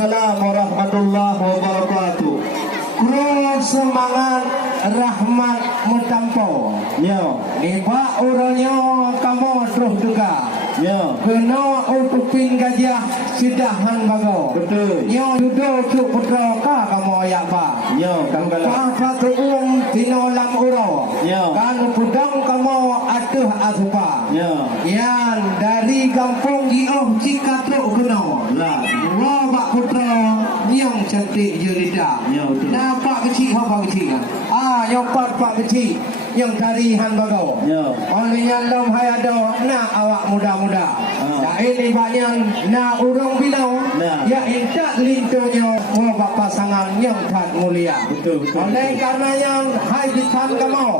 Waalaikumsalam warahmatullahi wabarakatuh. Kru semangat rahmat mutampau. Yo, Niba urangnya kamu terus juga. yo, Kena utupin gajah sidahan bago. betul. Nyo duduk cuk putra ka kamu ayak ba. Yo, kambala. Apa tu tino lam uro. Yo. Kan pudang kamu atuh asupa. Yo, Yang dari kampung Gioh Cikatruk kena. lah. Wah bak putra nyong cantik jelida. Ya, betul. Nampak kecil apa kecil kan? Yang pak kecil yang dari han bago. Ya. Olehnya lom hai ada nak awak muda-muda. Dah ini banyak nak urang bilau. Nah. Ya intak lintonya mau bak pasangan yang tak mulia. Betul, betul. Oleh karenanya hai bitan kamu.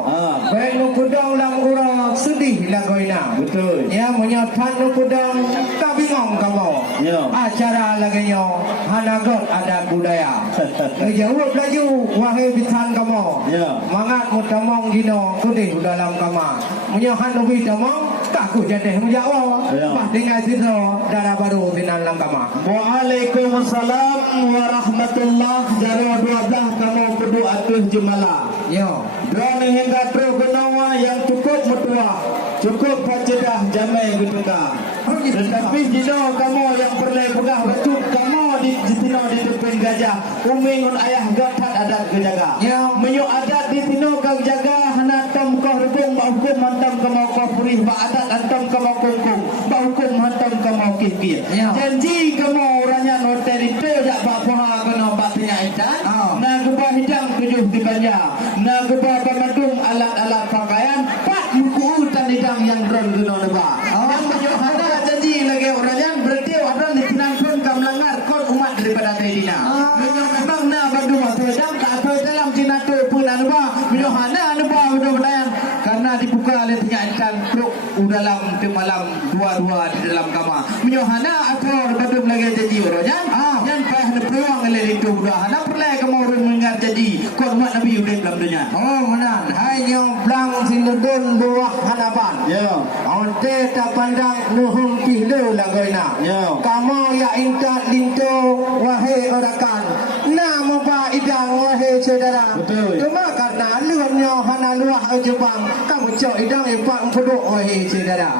Baik nu pudang lang urang sedih lagoina. Betul. Ya menyatan nu pudang tak bingung kamu. Ya. Acara lagi nyo hanagot adat budaya. Jawab laju wahai bitan kamu. Ya. Mangat mutamong gino kudih dalam kamar. Menyohan lebih tamong takut jadi menjawab. Ya. Bah dengan situ darah baru sinan dalam kamar. Waalaikumsalam warahmatullahi wabarakatuh. 12 kamu kudu atuh jumala. Yo. Drone hingga tru kenawa yang cukup mutua. Cukup pacedah jamai gutuka. Tetapi jino kamu yang perlu pegah batu kamu di tino di depan gajah. Umingun ayah gatat adat kejaga. Ya. Menyo adat di tino kang jaga hanatam kau rebung ba hukum hantam kamu kau purih ba adat hantam kamu kungkung ba hukum hantam kamu kikir. Ya. Janji kamu orangnya noterite jak ba poha kena ba penyaitan. Na gebah hidang tujuh di banja. Na gebah pemadung alat-alat pakaian. Pak muku utan hidang yang dron guna neba. Yang menyo hada janji lagi orangnya berarti orang di tinang pun kam melanggar kod umat daripada Taidina. Menyo memang na badung atau hidang ka atau dalam Cina tu pun neba. Menyo hana neba mudah-mudahan karena dibuka oleh penyaitan truk dalam malam dua-dua di dalam kamar. Menyo hana atau badung lagi janji orangnya. Yang payah peluang oleh itu dah. Hana perlu kamu orang mendengar jadi kod umat Nabi udah dalam dunia. Oh menan. Hai nyong blang sinudun buah hanapan. Ya. Onte tak pandang nuhum pihlu lagoina. Ya. Kamu ya intat linto wahai orakan. Nama ba idang wahai saudara. Betul. Cuma karena luahnya hana luah Jepang. Kamu cok idang ipang puduk wahai saudara.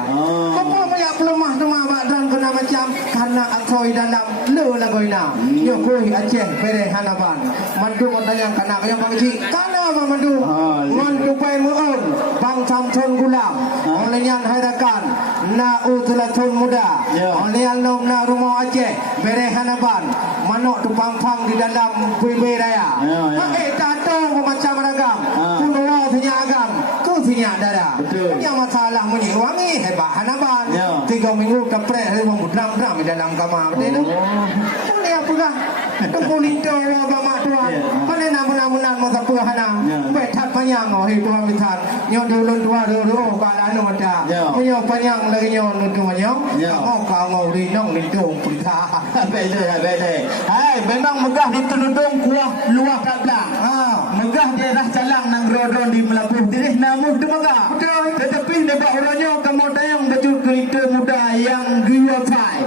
Kamu banyak pelemah rumah badan kena macam karena akoi dalam lu lagoina. Yo koi Aceh bere hanapan. Mandu tanya kana kaya pangji. Kana mandu. Mandu pai muun. Bang Samson Gulam. Olehnya harakan na utulaton muda. Oleh nom na rumah Aceh bere hanapan. Manok tu pang-pang di dalam bui-bui raya. Tato macam ragam. Kuno punya agam. Ku punya darah. Punya masalah menyiwangi hebat hanapan. 3 minggu kepret hari membudram-dram di dalam kamar. Betul tu? Mana yang pegah? Tunggu linto bamak tuan. Mana namun-namunan masa pegah hana. Betat panjang tuan bitan. Nyo dulun dua dulu badan ada. Nyo panjang lagi nyo nutu nyo. Kau ngau linong lintung pita. Beda. Hai, memang megah di tudung kuah luah kat belang. Megah dia dah calang nang rodon di Melabuh. Dirih namuh tu megah. Betul. Tetapi nebak orangnya kamu dayang baju kereta muda yang gua pai.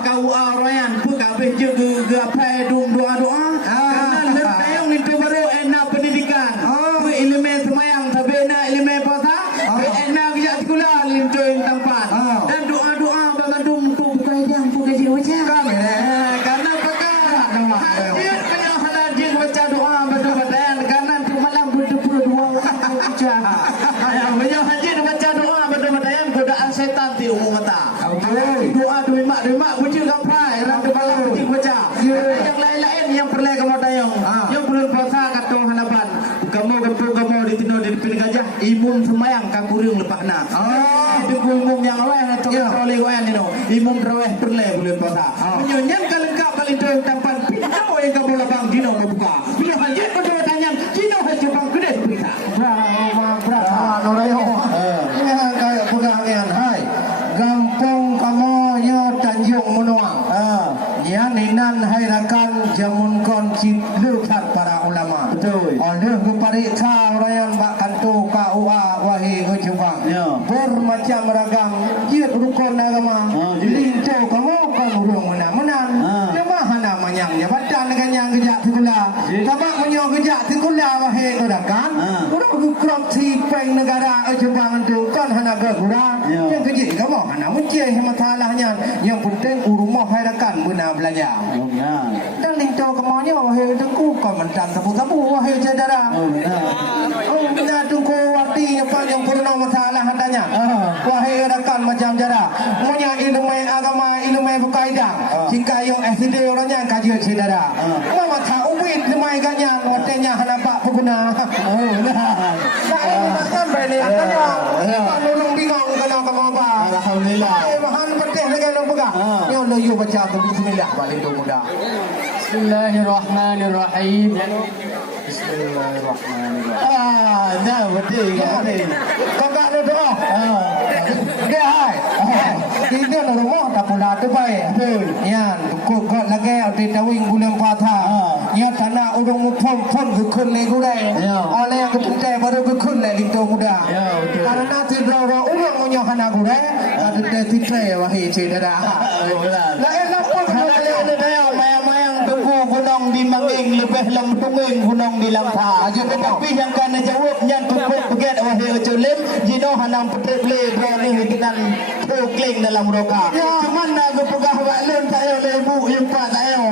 Kau arayan pun kabeh je gua pai dung doa-doa. Karena dayang itu baru enak pendidikan. Ilmu semayang tapi enak ilmu puasa. Enak kerja sekolah lintu yang tempat. Dan doa-doa bangandung tu bukan yang bukan je macam. Karena pakar. Dia punya halajin baca doa betul-betul karena tu malam betul-betul doa baca. Punya hajin baca doa betul-betul godaan setan ti umum mata. Doa demi mak puji gapai rak kepala puji baca. Yang lain-lain yang perlu kamu tayang. Yang bulan puasa kata hanapan. Kamu di tino di depan gajah imun semayang kakurung lepas na. Itu umum yang lain atau oleh wayan ini. Imum terawih perlu bulan puasa. Menyonyan kalengkap paling tu tempat pintu yang kamu lapang dino membuka. Bila hajat kau tanya dino hajat bang gede berita. Berapa norayo? Ini kayak pegangan. Hai, gampang kamu yo Tanjung Menuang. Ya ninan hai rakan jamun kon lukat para ulama. Betul. Oleh kepariksa orayan bak kantu KUA wahi Jepang. Bermacam ragam jiat rukun agama. Lintu kamu kan urung menan. Cuma hana manyang dan dengan yang kejak tikula. Tabak menyo kejak tikula wahai kodakan. Orang berkrop si peng negara Jepang tu kan hana gura. Yang kejik kamu hana muncul masalahnya. Yang penting urumah hadakan benar belajar. Dan linto kemonya wahai tengku kau mentan sabu-sabu wahai saudara. Oh benar tengku artinya yang purna masalah hadanya. Wahai hadakan macam jara. Monya ilmu agama ilmu berkaidah. Jika yo SD orangnya kaji saudara. Mama tak ubit lemai ganyan watenya hana pak pengguna. Oh benar. Saya sampai ni katanya. Nolong bingung kalau kamu apa. Alhamdulillah. Mahan petih dengan lo pegang. Yo lo yo baca tu bismillah balik tu muda. Bismillahirrahmanirrahim. Bismillahirrahmanirrahim. Dah betul kan. Kakak lo doa. Dia hai. Dia lo rumah tak pula tu baik. Yan kok lagi ada tawing bulan patha. Ya tanah urung pom kekun ni gudai. Oleh yang ketutai baru kekun ni lintu muda. Karena tidak urung punya hana gudai. Ada titai wahai cedera. Lah enak pun gunung di Manging lebih lem tunging gunung di Lampa. Tetapi yang kan jawab yang tukuk begitu wahai uculim jino hanam petrek le berani hikinan tukling dalam roka. Cuman nak pegah waklun saya lebu impa saya.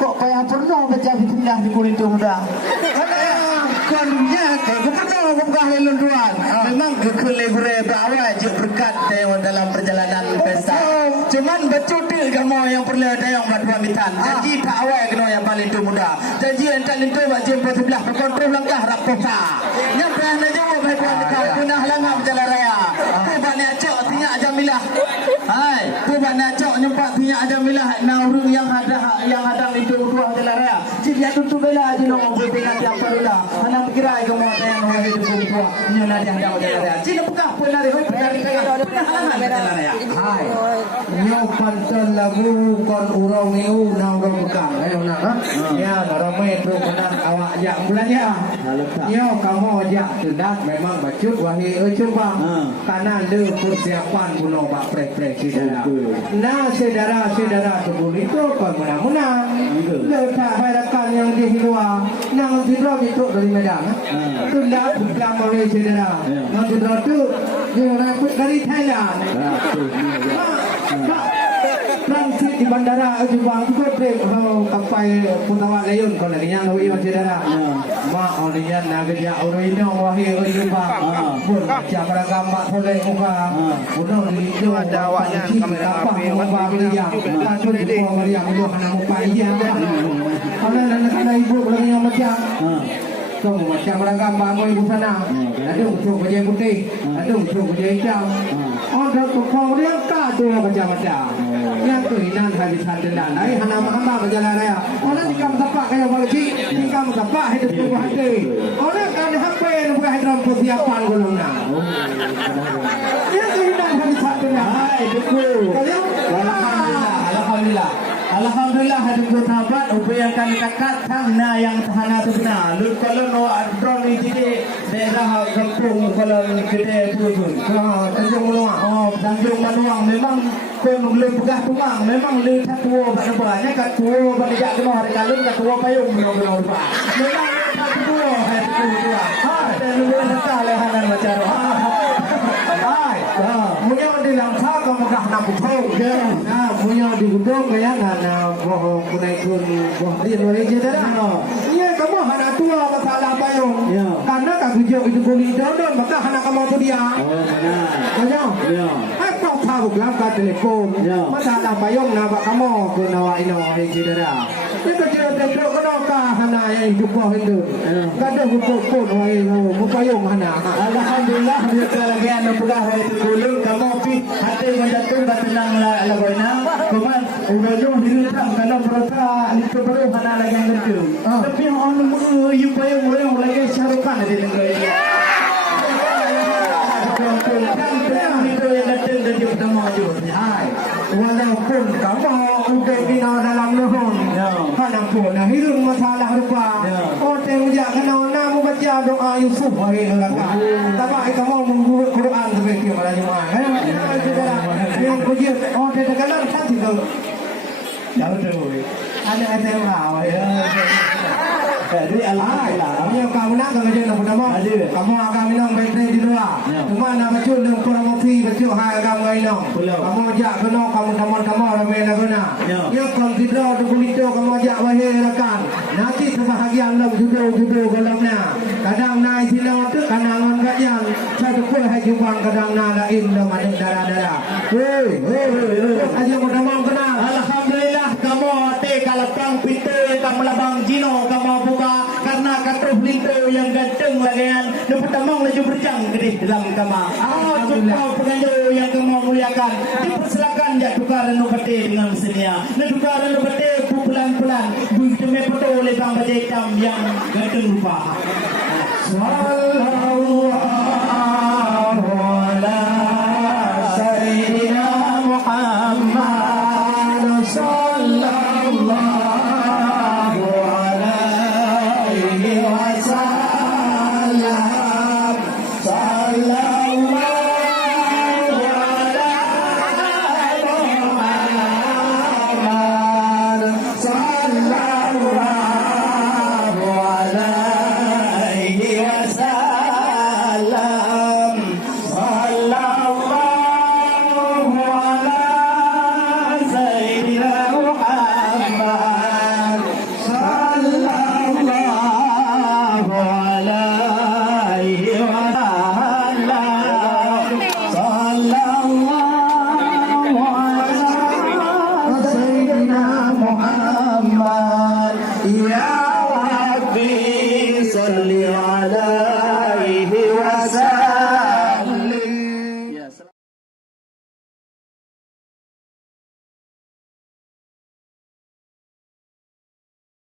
Kok payah pernah baca pindah di kulit tu muda. Konnya kau pernah pegah lelun tuan. Memang kekele gure berawal je berkat dalam perjalanan pesta. Cuman becutil kamu yang perlu tayang berdua mitan. Janji tak awal kena yang paling tu muda. Janji entak lintu buat jemput sebelah berkontrol langkah raposa. Yang pernah nak jawab baik tuan dekat punah langkah berjalan raya. Tu bani acok tinyak jamilah. Hai, tu bani acok nyempak tinyak jamilah nauru yang ada lintu dua jalan raya. Jadi aku tu bela je nak buat dengan yang perlulah. Anak kira kamu tayang orang itu dua nyona dia ada jalan raya. Jadi bukan pun dari kaya. Punah langkah berjalan raya. Hai. Yo pantan lagu kon urang niu na urang bekang ayo na ya ramai tu kenan awak jak bulannya yo kamu jak tendat memang bacut wahai coba karena le persiapan buno bak prek-prek saudara nah saudara tebul itu kon menang-menang le tak hadakan yang di luar nang tidro itu dari Medan tendat bekang wahai saudara nang tidro tu dia rapid dari Thailand transit di bandara Jepang tu trip kapal Puntawa Layun kalau dia nak pergi saudara. Mak orangnya nak kerja orang ini wahai Jepang. Pun macam beragam mak boleh muka. Pulau itu ada awaknya kamera api. Muka beliau. Pasal itu beliau itu anak muka dia. Kalau nak ibu orangnya macam. Kau macam beragam bangku ibu sana. Ada untuk kerja putih, ada untuk kerja hitam. Ada kau dia kado macam-macam. Yang keinginan habis handelan. Ai hana mahamba berjalan raya. Orang tikam tapak kaya bagi, tikam tapak hidup tu hati. Orang kan HP bukan dalam persiapan golongna. Yang keinginan habis handelan. Hai betul. Alhamdulillah. Alhamdulillah ada dua sahabat upayakan kakak sana yang tahana tu benar. Lut kalau no drone ni jadi daerah kampung kalau kita tu Tanjung Maluang. Tanjung Maluang memang kau boleh pegah tumang. Memang le tua pada banyak kat tua pada jak kena hari kalun kat tua payung benar-benar lupa. Memang kat tua hai tua. Hai dan lu nak lehanan macam tu. Hai. Punya di Langsa kau megah nak putau. Punya di Gudong kaya na boh kunai kun boh dia boleh je dah. Iya kamu hana tua masalah payung. Karena kau kerja itu boleh don maka hana kamu tu dia. Oh benar. Kau ya. Hai kau tahu belakang telefon. Masalah payung na bak kamu ku nawa ino hai je dah. Dia kerja dendro kena ka hana yang jumpa itu. Kada hukum pun hai mu payung hana. Alhamdulillah dia lagi anu pegah hai dulu kamu pi hati menjatuh tenang lagoina. Kemudian ujung hidup kalau mereka itu baru hana lagi yang itu. Tapi orang mu you payung orang lagi syarukan di negara ini. Kan itu yang datang dari pertama je. Hai. Walaupun kamu udah bina dalam nuhun. Kadang pun hidup masalah rupa. Orang yang kena nama baca doa Yusuf hari neraka. Tapi kamu menggurau Quran sebagai mana cuma. Yang kerja orang terkenal kan tidak. Jauh tu. Anak SMA ya. Jadi alhamdulillah. Dia kamu nak kalau dia nak pertama. Kamu akan minum baterai di luar. Cuma nak macam nak promosi macam hal kamu ini. Kamu ajak kena kamu teman kamu ramai nak guna. Ya consider tu kulito kamu ajak wahai rakan. Nanti sebahagian lam judo galamnya. Kadang naik silau tu kanangan kajian. Satu kuih hajuan kadang nak lain dalam ada darah-darah. Hei. Aja pertama kena. Alhamdulillah kamu ate kalapang pintu kamu labang jino kamu buka karena katuh pintu yang ganteng lagian nu pertama laju berjang gede dalam kamar. Alhamdulillah pengayo yang kamu muliakan dipersilakan ya tukar nu pete dengan mesinnya. Nu tukar nu pete pelan-pelan begitu me foto oleh bang baca hitam yang ganteng rupa. Sallallahu ala sayyidina Muhammad sallallahu alaihi wasallam sallallahu ala Muhammad sallallahu alaihi wasallam sallallahu ala sayyidina Muhammad sallallahu alaihi wasallam sallallahu ala sayyidina Muhammad ya Rabbi salli ala